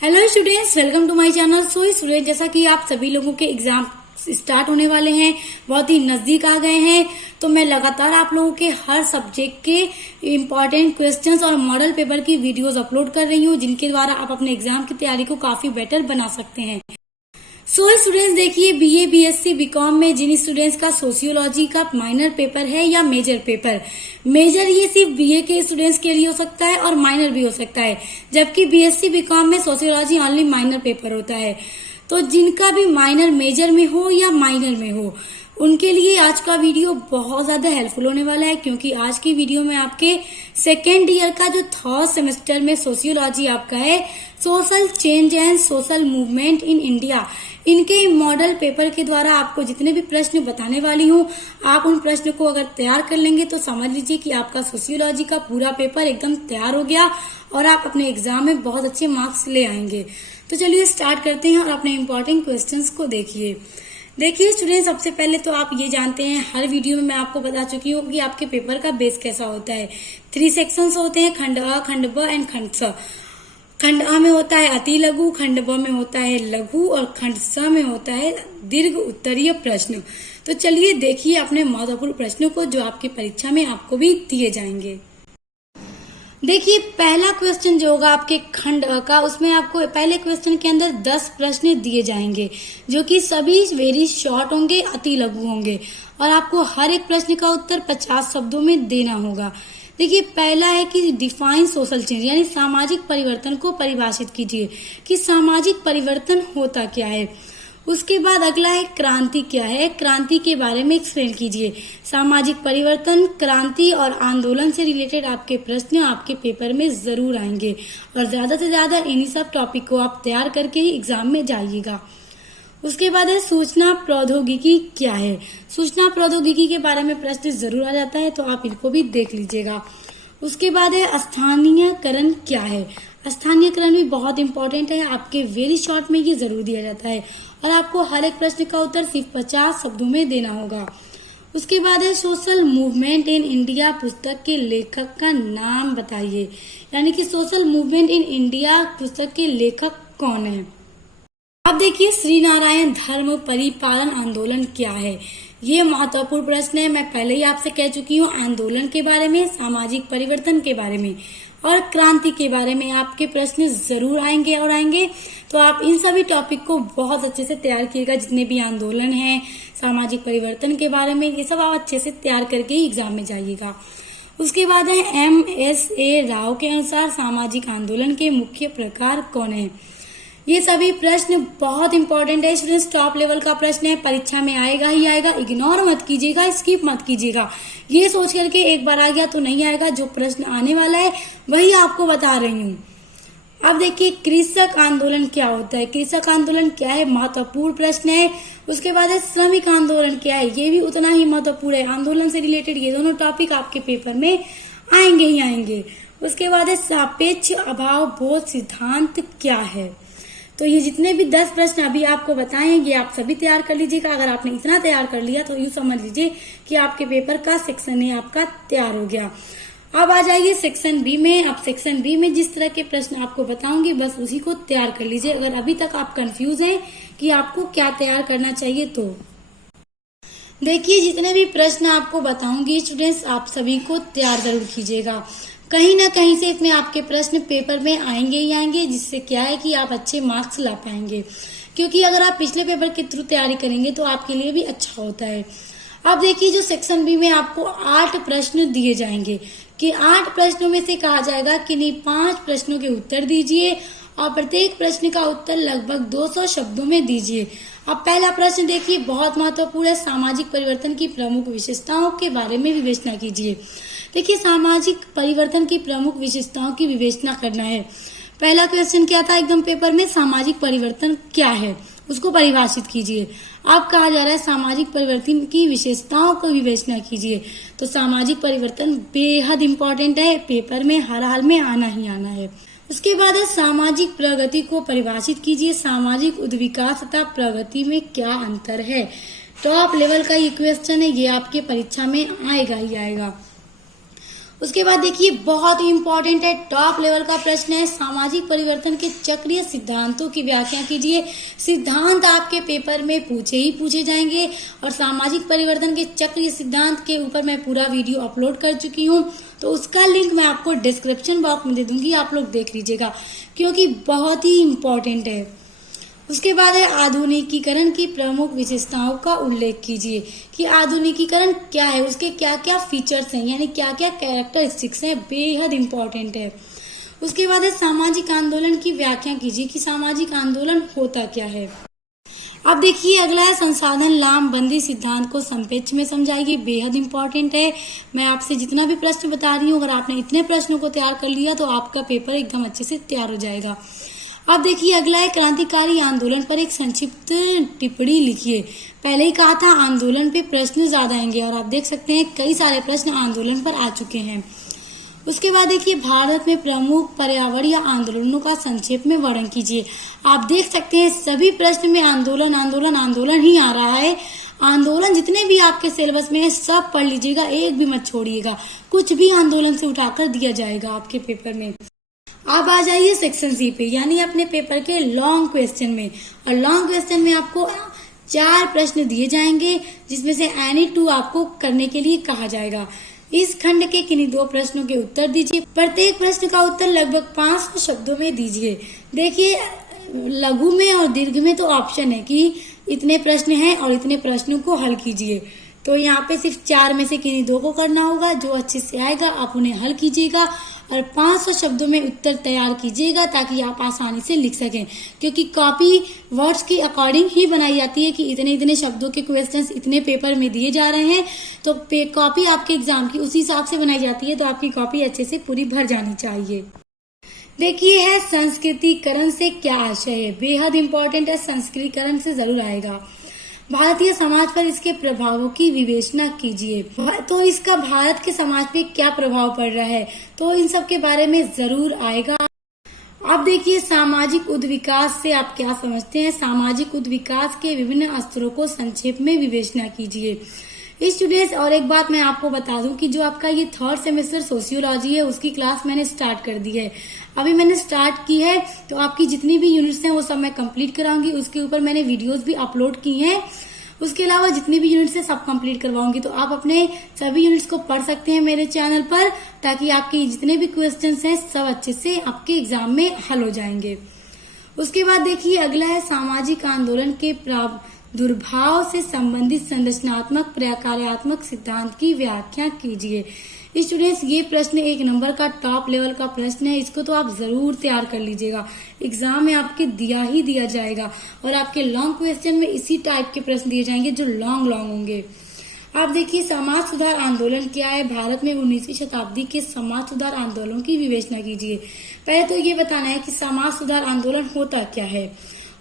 Hello students, welcome to my channel. So student, जैसा कि आप सभी लोगों के एग्जाम स्टार्ट होने वाले हैं, बहुत ही नजदीक आ गए हैं, तो मैं लगातार आप लोगों के हर सब्जेक्ट के इम्पोर्टेंट क्वेश्चंस और मॉडल पेपर की वीडियोस अपलोड कर रही हूँ, जिनके द्वारा आप अपने एग्जाम की तैयारी को काफी बेटर बना सकते हैं। सो स्टूडेंट्स, देखिए बीए, बीएससी, बीकॉम में जिन स्टूडेंट्स का सोशियोलॉजी का माइनर पेपर है या मेजर पेपर, मेजर ये सिर्फ बीए के स्टूडेंट्स के लिए हो सकता है और माइनर भी हो सकता है, जबकि बीएससी बीकॉम में सोशियोलॉजी ओनली माइनर पेपर होता है। तो जिनका भी माइनर मेजर में हो या माइनर में हो, उनके लिए आज का वीडियो बहुत ज्यादा हेल्पफुल होने वाला है, क्योंकि आज की वीडियो में आपके सेकेंड ईयर का जो थर्ड सेमेस्टर में सोशियोलॉजी आपका है, social change and social movement in India, इनके मॉडल पेपर के द्वारा आपको जितने भी प्रश्न बताने वाली हूँ, आप उन प्रश्न को अगर तैयार कर लेंगे तो समझ लीजिए कि आपका सोशियोलॉजी का पूरा पेपर एकदम तैयार हो गया और आप अपने एग्जाम में बहुत अच्छे मार्क्स ले आएंगे। तो चलिए स्टार्ट करते हैं और अपने इम्पोर्टेंट क्वेश्चंस को देखिए स्टूडेंट, सबसे पहले तो आप ये जानते हैं, हर वीडियो में मैं आपको बता चुकी हूँ कि आपके पेपर का बेस कैसा होता है। 3 सेक्शंस होते हैं, खंड अ, खंड ब एंड खंड स। खंड अ में होता है अति लघु, खंड ब में होता है लघु और खंड स में होता है दीर्घ उत्तरीय प्रश्न। तो चलिए देखिए अपने महत्वपूर्ण प्रश्नों को, जो आपकी परीक्षा में आपको भी दिए जाएंगे। देखिए पहला क्वेश्चन जो होगा आपके खंड अ का, उसमें आपको पहले क्वेश्चन के अंदर 10 प्रश्न दिए जाएंगे, जो कि सभी वेरी शॉर्ट होंगे, अति लघु होंगे, और आपको हर एक प्रश्न का उत्तर 50 शब्दों में देना होगा। देखिए पहला है कि डिफाइन सोशल चेंज, यानी सामाजिक परिवर्तन को परिभाषित कीजिए कि सामाजिक परिवर्तन होता क्या है। उसके बाद अगला है क्रांति क्या है, क्रांति के बारे में एक्सप्लेन कीजिए। सामाजिक परिवर्तन, क्रांति और आंदोलन से रिलेटेड आपके प्रश्न आपके पेपर में जरूर आएंगे, और ज्यादा से ज्यादा इन्हीं सब टॉपिक को आप तैयार करके ही एग्जाम में जाइएगा। उसके बाद है सूचना प्रौद्योगिकी क्या है। सूचना प्रौद्योगिकी के बारे में प्रश्न जरूर आ जाता है, तो आप इनको भी देख लीजिएगा। उसके बाद है स्थानीयकरण क्या है। स्थानीयकरण भी बहुत इंपॉर्टेंट है, आपके वेरी शॉर्ट में ये जरूर दिया जाता है, और आपको हर एक प्रश्न का उत्तर सिर्फ 50 शब्दों में देना होगा। उसके बाद है सोशल मूवमेंट इन इंडिया पुस्तक के लेखक का नाम बताइए, यानी कि सोशल मूवमेंट इन इंडिया पुस्तक के लेखक कौन है। अब देखिए श्री नारायण धर्म परिपालन आंदोलन क्या है। ये महत्वपूर्ण प्रश्न है, मैं पहले ही आपसे कह चुकी हूँ, आंदोलन के बारे में, सामाजिक परिवर्तन के बारे में और क्रांति के बारे में आपके प्रश्न जरूर आएंगे। तो आप इन सभी टॉपिक को बहुत अच्छे से तैयार कीजिएगा, जितने भी आंदोलन हैं, सामाजिक परिवर्तन के बारे में, ये सब आप अच्छे से तैयार करके ही एग्जाम में जाइएगा। उसके बाद है MSA राव के अनुसार सामाजिक आंदोलन के मुख्य प्रकार कौन है। ये सभी प्रश्न बहुत इंपॉर्टेंट है स्टूडेंट्स, टॉप लेवल का प्रश्न है, परीक्षा में आएगा ही आएगा, इग्नोर मत कीजिएगा, स्किप मत कीजिएगा। ये सोच करके एक बार आ गया तो नहीं आएगा, जो प्रश्न आने वाला है वही आपको बता रही हूँ। अब देखिए कृषक आंदोलन क्या होता है। कृषक आंदोलन क्या है, महत्वपूर्ण प्रश्न है। उसके बाद है श्रमिक आंदोलन क्या है, ये भी उतना ही महत्वपूर्ण है। आंदोलन से रिलेटेड ये दोनों टॉपिक आपके पेपर में आएंगे ही आएंगे। उसके बाद है सापेक्ष अभाव बोध सिद्धांत क्या है। तो ये जितने भी 10 प्रश्न अभी आपको बताए हैं, ये आप सभी तैयार कर लीजिएगा। अगर आपने इतना तैयार कर लिया तो यूं समझ लीजिए कि आपके पेपर का सेक्शन ए आपका तैयार हो गया। अब आ जाइए सेक्शन बी में। अब सेक्शन बी में जिस तरह के प्रश्न आपको बताऊंगी, बस उसी को तैयार कर लीजिए। अगर अभी तक आप कंफ्यूज हैं कि आपको क्या तैयार करना चाहिए, तो देखिए जितने भी प्रश्न आपको बताऊंगी स्टूडेंट्स, आप सभी को तैयार जरूर कीजिएगा। कहीं ना कहीं से इसमें आपके प्रश्न पेपर में आएंगे ही आएंगे, जिससे क्या है कि आप अच्छे मार्क्स ला पाएंगे, क्योंकि अगर आप पिछले पेपर के थ्रू तैयारी करेंगे तो आपके लिए भी अच्छा होता है। अब देखिए जो सेक्शन बी में आपको 8 प्रश्न दिए जाएंगे, कि 8 प्रश्नों में से कहा जाएगा कि नहीं 5 प्रश्नों के उत्तर दीजिए, और प्रत्येक प्रश्न का उत्तर लगभग 200 शब्दों में दीजिए। अब पहला प्रश्न देखिए बहुत महत्वपूर्ण है, सामाजिक परिवर्तन की प्रमुख विशेषताओं के बारे में विवेचना कीजिए। देखिए सामाजिक परिवर्तन की प्रमुख विशेषताओं की विवेचना करना है। पहला क्वेश्चन क्या था एकदम पेपर में, सामाजिक परिवर्तन क्या है, उसको परिभाषित कीजिए। अब कहा जा रहा है सामाजिक परिवर्तन की विशेषताओं को विवेचना कीजिए। तो सामाजिक परिवर्तन बेहद इंपॉर्टेंट है, पेपर में हर हाल में आना ही आना है। उसके बाद है सामाजिक प्रगति को परिभाषित कीजिए। सामाजिक उद्विकास तथा प्रगति में क्या अंतर है। टॉप लेवल का ये क्वेश्चन है, ये आपके परीक्षा में आएगा ही आएगा। उसके बाद देखिए बहुत ही इंपॉर्टेंट है, टॉप लेवल का प्रश्न है, सामाजिक परिवर्तन के चक्रीय सिद्धांतों की व्याख्या कीजिए। सिद्धांत आपके पेपर में पूछे ही पूछे जाएंगे और सामाजिक परिवर्तन के चक्रीय सिद्धांत के ऊपर मैं पूरा वीडियो अपलोड कर चुकी हूँ, तो उसका लिंक मैं आपको डिस्क्रिप्शन बॉक्स में दे दूंगी, आप लोग देख लीजिएगा क्योंकि बहुत ही इंपॉर्टेंट है। उसके बाद है आधुनिकीकरण की प्रमुख विशेषताओं का उल्लेख कीजिए कि आधुनिकीकरण क्या है, उसके क्या क्या फीचर्स हैं, यानी क्या क्या कैरेक्टरिस्टिक्स हैं, बेहद इंपॉर्टेंट है। उसके बाद है सामाजिक आंदोलन की व्याख्या कीजिए कि सामाजिक आंदोलन होता क्या है। अब देखिए अगला है संसाधन लामबंदी सिद्धांत को संक्षेप में समझाइए, बेहद इंपॉर्टेंट है। मैं आपसे जितना भी प्रश्न बता रही हूँ, अगर आपने इतने प्रश्नों को तैयार कर लिया तो आपका पेपर एकदम अच्छे से तैयार हो जाएगा। अब देखिए अगला है क्रांतिकारी आंदोलन पर एक संक्षिप्त टिप्पणी लिखिए। पहले ही कहा था आंदोलन पे प्रश्न ज्यादा आएंगे और आप देख सकते हैं कई सारे प्रश्न आंदोलन पर आ चुके हैं। उसके बाद देखिए भारत में प्रमुख पर्यावरणीय आंदोलनों का संक्षेप में वर्णन कीजिए। आप देख सकते हैं सभी प्रश्न में आंदोलन आंदोलन आंदोलन ही आ रहा है। आंदोलन जितने भी आपके सिलेबस में है सब पढ़ लीजिएगा, एक भी मत छोड़िएगा, कुछ भी आंदोलन से उठाकर दिया जाएगा आपके पेपर में। अब आ जाइए सेक्शन सी पे, यानी अपने पेपर के लॉन्ग क्वेश्चन में। और लॉन्ग क्वेश्चन में आपको 4 प्रश्न दिए जाएंगे जिसमें से एनी 2 आपको करने के लिए कहा जाएगा। इस खंड के किन्हीं 2 प्रश्नों के उत्तर दीजिए। प्रत्येक प्रश्न का उत्तर लगभग 500 शब्दों में दीजिए। देखिए लघु में और दीर्घ में तो ऑप्शन है कि इतने प्रश्न हैं और इतने प्रश्नों को हल कीजिए, तो यहाँ पे सिर्फ 4 में से किन्हीं 2 को करना होगा। जो अच्छे से आएगा आप उन्हें हल कीजिएगा और 500 शब्दों में उत्तर तैयार कीजिएगा ताकि आप आसानी से लिख सकें, क्योंकि कॉपी वर्ड्स के अकॉर्डिंग ही बनाई जाती है कि इतने इतने शब्दों के क्वेश्चंस इतने पेपर में दिए जा रहे हैं, तो कॉपी आपके एग्जाम की उसी हिसाब से बनाई जाती है। तो आपकी कॉपी अच्छे से पूरी भर जानी चाहिए। देखिए है संस्कृतिकरण से क्या आशय है, बेहद इंपॉर्टेंट है, संस्कृतिकरण से जरूर आएगा। भारतीय समाज पर इसके प्रभावों की विवेचना कीजिए, तो इसका भारत के समाज पे क्या प्रभाव पड़ रहा है, तो इन सब के बारे में जरूर आएगा। अब देखिए सामाजिक उद्विकास से आप क्या समझते हैं। सामाजिक उद्विकास के विभिन्न स्तरों को संक्षेप में विवेचना कीजिए। स्टूडेंट्स और एक बात मैं आपको बता दूं कि जो आपका ये 3rd सेमेस्टर सोशियोलॉजी है उसकी क्लास मैंने स्टार्ट कर दी है। अभी मैंने स्टार्ट की है, तो आपकी जितनी भी यूनिट्स हैं वो सब मैं कंप्लीट कराऊंगी। उसके ऊपर मैंने वीडियोस भी अपलोड की हैं। उसके अलावा जितनी भी यूनिट्स है सब कंप्लीट करवाऊंगी, तो आप अपने सभी यूनिट्स को पढ़ सकते हैं मेरे चैनल पर, ताकि आपके जितने भी क्वेश्चंस हैं सब अच्छे से आपके एग्जाम में हल हो जाएंगे। उसके बाद देखिए अगला है सामाजिक आंदोलन के दुर्भाव से संबंधित संरचनात्मक कार्यात्मक सिद्धांत की व्याख्या कीजिए। स्टूडेंट्स ये प्रश्न 1 नंबर का टॉप लेवल का प्रश्न है, इसको तो आप जरूर तैयार कर लीजिएगा, एग्जाम में आपके दिया ही दिया जाएगा। और आपके लॉन्ग क्वेश्चन में इसी टाइप के प्रश्न दिए जाएंगे जो लॉन्ग होंगे। आप देखिए समाज सुधार आंदोलन क्या है। भारत में 19वीं शताब्दी के समाज सुधार आंदोलन की विवेचना कीजिए। पहले तो ये बताना है कि समाज सुधार आंदोलन होता क्या है।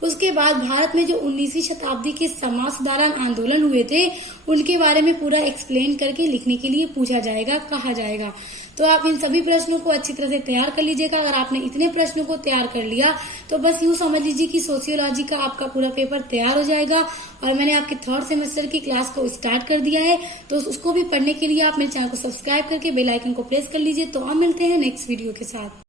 उसके बाद भारत में जो 19वीं शताब्दी के समाज सुधारण आंदोलन हुए थे उनके बारे में पूरा एक्सप्लेन करके लिखने के लिए पूछा जाएगा, कहा जाएगा। तो आप इन सभी प्रश्नों को अच्छी तरह से तैयार कर लीजिएगा। अगर आपने इतने प्रश्नों को तैयार कर लिया तो बस यूं समझ लीजिए कि सोशियोलॉजी का आपका पूरा पेपर तैयार हो जाएगा। और मैंने आपके 3rd सेमेस्टर की क्लास को स्टार्ट कर दिया है, तो उसको भी पढ़ने के लिए आप मेरे चैनल को सब्सक्राइब करके बेल आइकन को प्रेस कर लीजिए। तो अब मिलते हैं नेक्स्ट वीडियो के साथ।